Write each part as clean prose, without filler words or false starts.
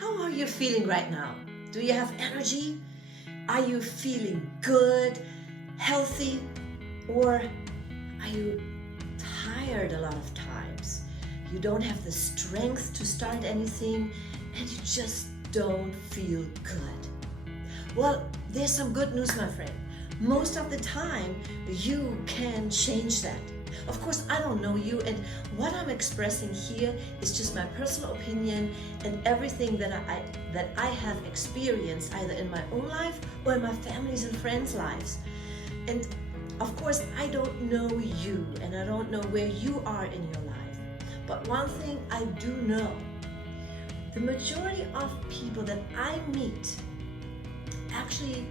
How are you feeling right now? Do you have energy? Are you feeling good, healthy, or are you tired a lot of times? You don't have the strength to start anything and you just don't feel good. Well, there's some good news, my friend. Most of the time, you can change that. Of course, I don't know you, and what I'm expressing here is just my personal opinion and everything that I have experienced either in my own life or in my family's and friends' lives. And of course, I don't know you, and I don't know where you are in your life. But one thing I do know, the majority of people that I meet actually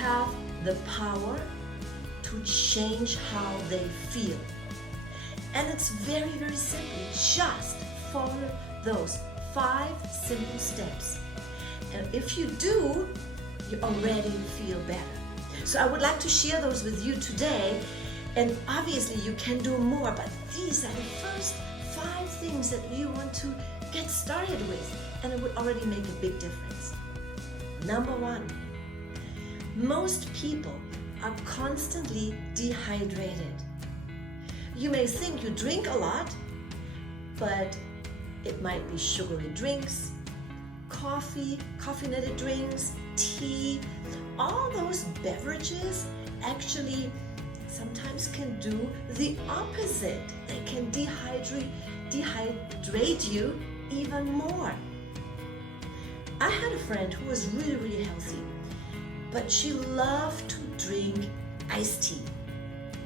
have the power to change how they feel. And it's very, very simple. Just follow those 5 simple steps. And if you do, you already feel better. So I would like to share those with you today. And obviously you can do more, but these are the first 5 things that you want to get started with. And it would already make a big difference. Number 1, most people are constantly dehydrated. You may think you drink a lot, but it might be sugary drinks, coffee, caffeinated drinks, tea. All those beverages actually sometimes can do the opposite. They can dehydrate you even more. I had a friend who was really, really healthy, but she loved to drink iced tea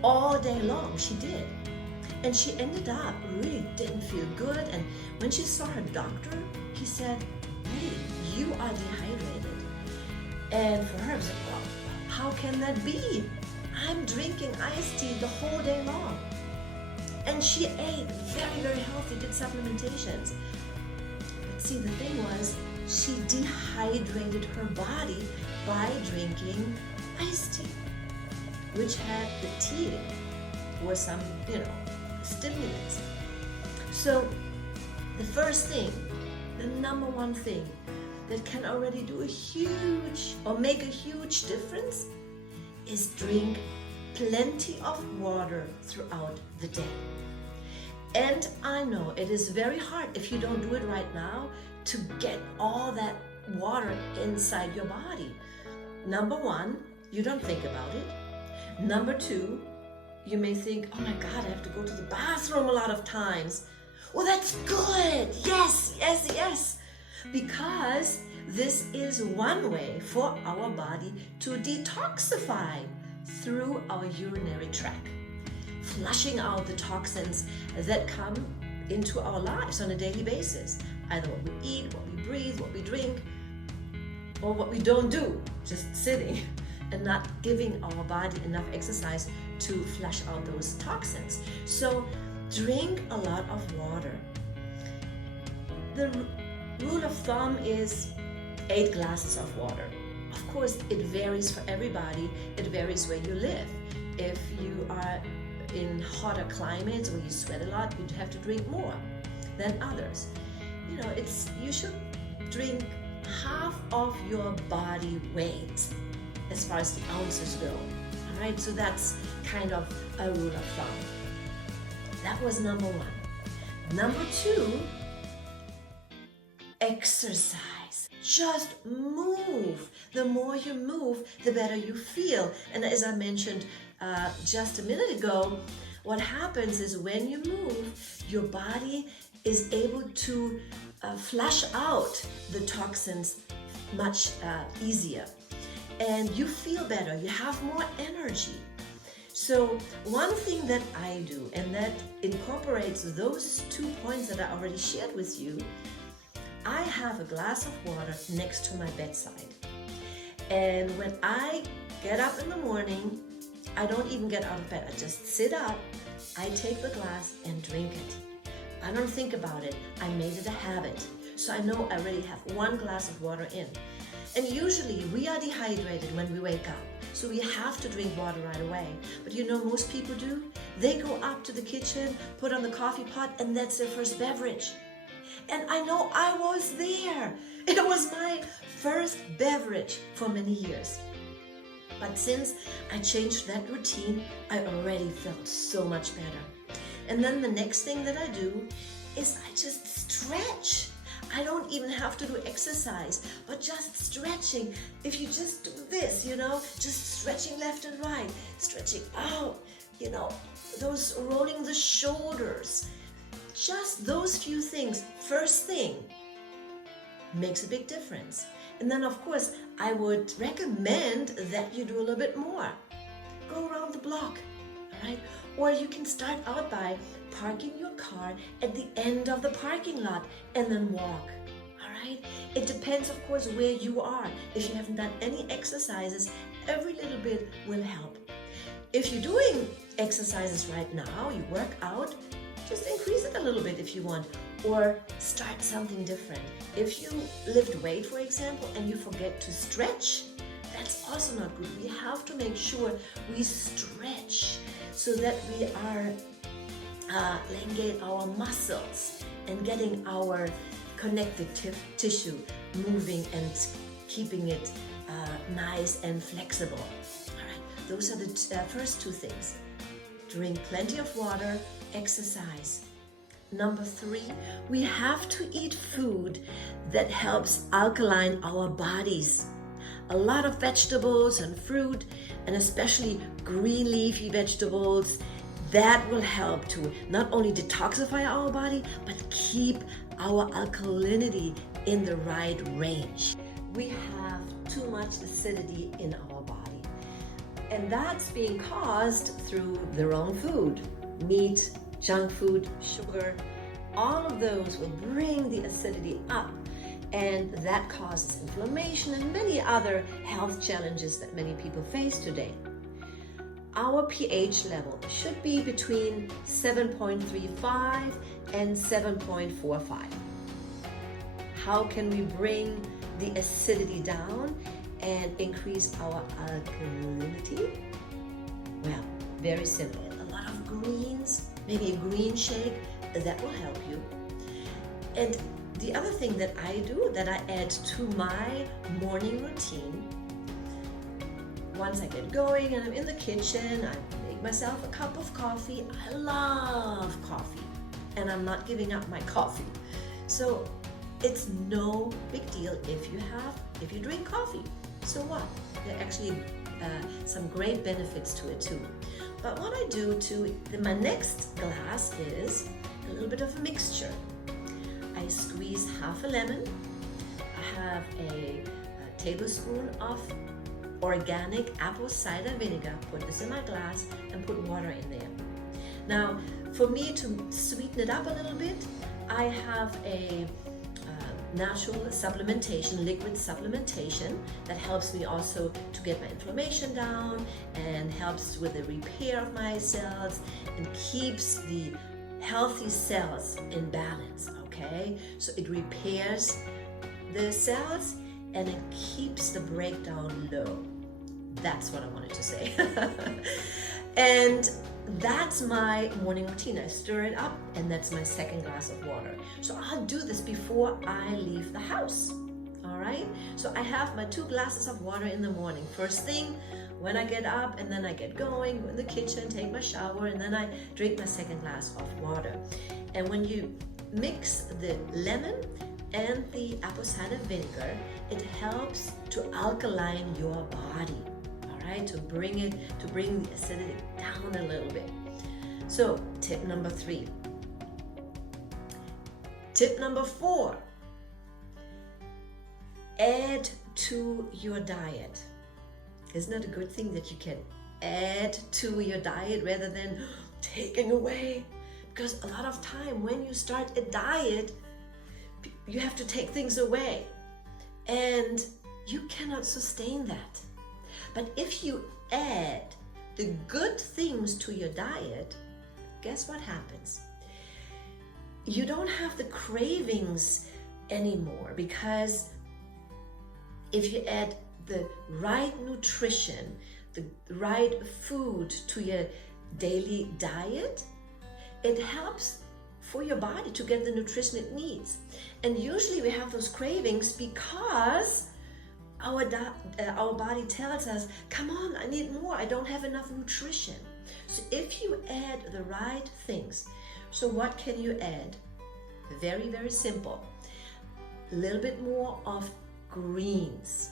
all day long. She did. And she ended up really didn't feel good. And when she saw her doctor, he said, "Hey, you are dehydrated." And for her, I was like, "Well, how can that be? I'm drinking iced tea the whole day long." And she ate very, very healthy, did supplementations. But see, the thing was, she dehydrated her body by drinking iced tea, which had the tea or some, stimulants. So the first thing, the number 1 thing that can already do a huge or make a huge difference is drink plenty of water throughout the day. And I know it is very hard if you don't do it right now to get all that water inside your body. Number 1, you don't think about it. Number 2, you may think, "Oh my God, I have to go to the bathroom a lot of times." Well, that's good. Yes, yes, yes. Because this is one way for our body to detoxify through our urinary tract, flushing out the toxins that come into our lives on a daily basis. Either what we eat, what we breathe, what we drink, or what we don't do, just sitting and not giving our body enough exercise to flush out those toxins. So drink a lot of water. The rule of thumb is 8 glasses of water. Of course, it varies for everybody. It varies where you live. If you are in hotter climates where you sweat a lot, you'd have to drink more than others. You should drink half of your body weight as far as the ounces go. All right, so that's kind of a rule of thumb. That was number 1. Number 2, exercise. Just move. The more you move, the better you feel. And as I mentioned just a minute ago, what happens is when you move, your body is able to flush out the toxins much easier. And you feel better, you have more energy. So one thing that I do, and that incorporates those 2 points that I already shared with you, I have a glass of water next to my bedside. And when I get up in the morning, I don't even get out of bed. I just sit up, I take the glass and drink it. I don't think about it. I made it a habit. So I know I already have 1 glass of water in. And usually we are dehydrated when we wake up, so we have to drink water right away. But most people do? They go up to the kitchen, put on the coffee pot, and that's their first beverage. And I know I was there. It was my first beverage for many years. But since I changed that routine, I already felt so much better. And then the next thing that I do is I just stretch. I don't even have to do exercise, but just stretching. If you just do this, just stretching left and right, stretching out, those rolling the shoulders, just those few things, first thing, makes a big difference. And then of course, I would recommend that you do a little bit more. Go around the block, all right? Or you can start out by parking your car at the end of the parking lot and then walk, all right? It depends, of course, where you are. If you haven't done any exercises, every little bit will help. If you're doing exercises right now, you work out, just increase it a little bit if you want, or start something different. If you lift weight, for example, and you forget to stretch, that's also not good. We have to make sure we stretch so that we are elongate our muscles and getting our connective tissue moving and keeping it nice and flexible. All right, those are the first two things. Drink plenty of water, exercise. Number 3, we have to eat food that helps alkaline our bodies. A lot of vegetables and fruit, and especially green leafy vegetables, that will help to not only detoxify our body, but keep our alkalinity in the right range. We have too much acidity in our body, and that's being caused through the wrong food. Meat, junk food, sugar, all of those will bring the acidity up, and that causes inflammation and many other health challenges that many people face today. Our pH level should be between 7.35 and 7.45. How can we bring the acidity down and increase our alkalinity? Well, very simple. A lot of greens, maybe a green shake, that will help you. And the other thing that I do, that I add to my morning routine, once I get going and I'm in the kitchen, I make myself a cup of coffee. I love coffee, and I'm not giving up my coffee. So it's no big deal if you drink coffee. So what? There are actually some great benefits to it too. But what I do my next glass is a little bit of a mixture. I squeeze half a lemon. I have a tablespoon of organic apple cider vinegar. Put this in my glass and put water in there. Now, for me to sweeten it up a little bit, I have a natural supplementation, liquid supplementation, that helps me also to get my inflammation down and helps with the repair of my cells and keeps the healthy cells in balance, okay? So it repairs the cells and it keeps the breakdown low. That's what I wanted to say. And that's my morning routine. I stir it up, and that's my second glass of water. So I'll do this before I leave the house, all right? So I have my 2 glasses of water in the morning. First thing, when I get up, and then I get going, go in the kitchen, take my shower, and then I drink my second glass of water. And when you mix the lemon and the apple cider vinegar, it helps to alkaline your body. Right, to bring the acidity down a little bit. So tip number 3. Tip number 4, add to your diet. Isn't it a good thing that you can add to your diet rather than taking away? Because a lot of time when you start a diet, you have to take things away, and you cannot sustain that. But if you add the good things to your diet, guess what happens? You don't have the cravings anymore, because if you add the right nutrition, the right food to your daily diet, it helps for your body to get the nutrition it needs. And usually we have those cravings because our body tells us, come on, I need more, I don't have enough nutrition. So if you add the right things, so what can you add? Very, very simple. A little bit more of greens.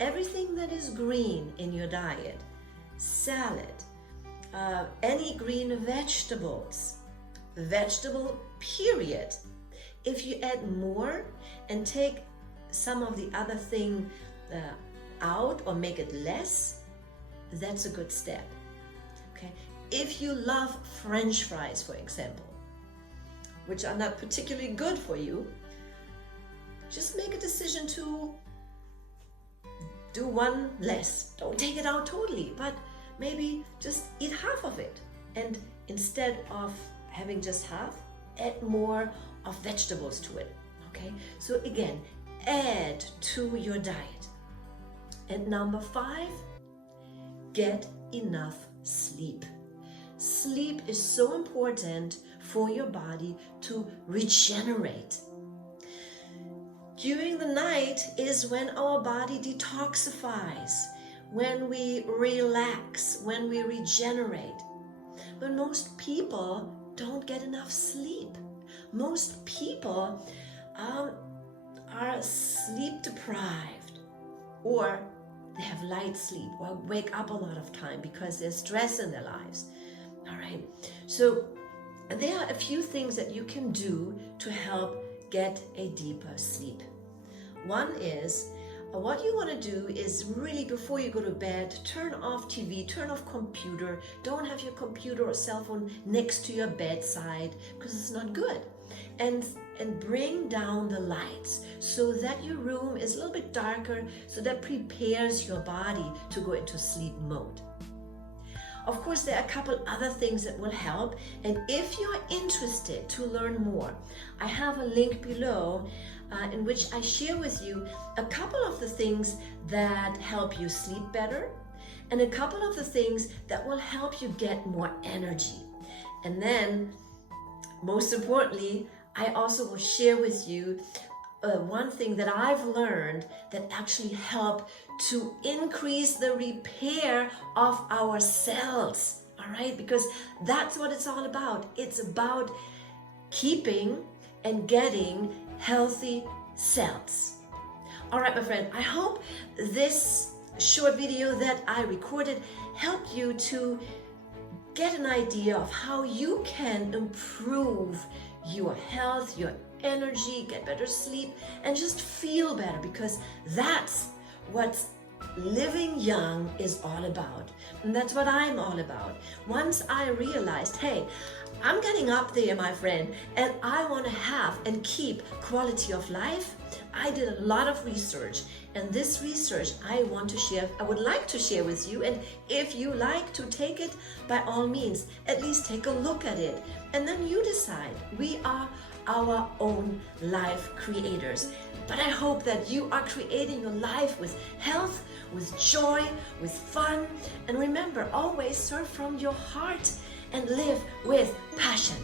Everything that is green in your diet, salad, any green vegetables, vegetable period. If you add more and take some of the other thing out or make it less, that's a good step. Okay. If you love French fries, for example, which are not particularly good for you, just make a decision to do one less. Don't take it out totally, but maybe just eat half of it. And instead of having just half, add more of vegetables to it. Okay, so again, add to your diet. And number 5, get enough sleep. Sleep is so important for your body to regenerate. During the night is when our body detoxifies, when we relax, when we regenerate. But most people don't get enough sleep. Most people are sleep deprived, or they have light sleep, or wake up a lot of time because there's stress in their lives. All right, so there are a few things that you can do to help get a deeper sleep. One is, what you want to do is really, before you go to bed, turn off TV, turn off computer. Don't have your computer or cell phone next to your bedside because it's not good. And bring down the lights so that your room is a little bit darker, so that prepares your body to go into sleep mode. Of course, there are a couple other things that will help, and if you're interested to learn more, I have a link below in which I share with you a couple of the things that help you sleep better, and a couple of the things that will help you get more energy. And then, most importantly, I also will share with you one thing that I've learned that actually help to increase the repair of our cells, all right? Because that's what it's all about. It's about keeping and getting healthy cells. All right, my friend, I hope this short video that I recorded helped you to get an idea of how you can improve your health, your energy, get better sleep, and just feel better, because that's what living young is all about. And that's what I'm all about. Once I realized, hey, I'm getting up there, my friend, and I want to have and keep quality of life, I did a lot of research, and this research I would like to share with you. And if you like to take it, by all means, at least take a look at it, and then you decide. We are our own life creators. But I hope that you are creating your life with health, with joy, with fun. And remember, always serve from your heart and live with passion.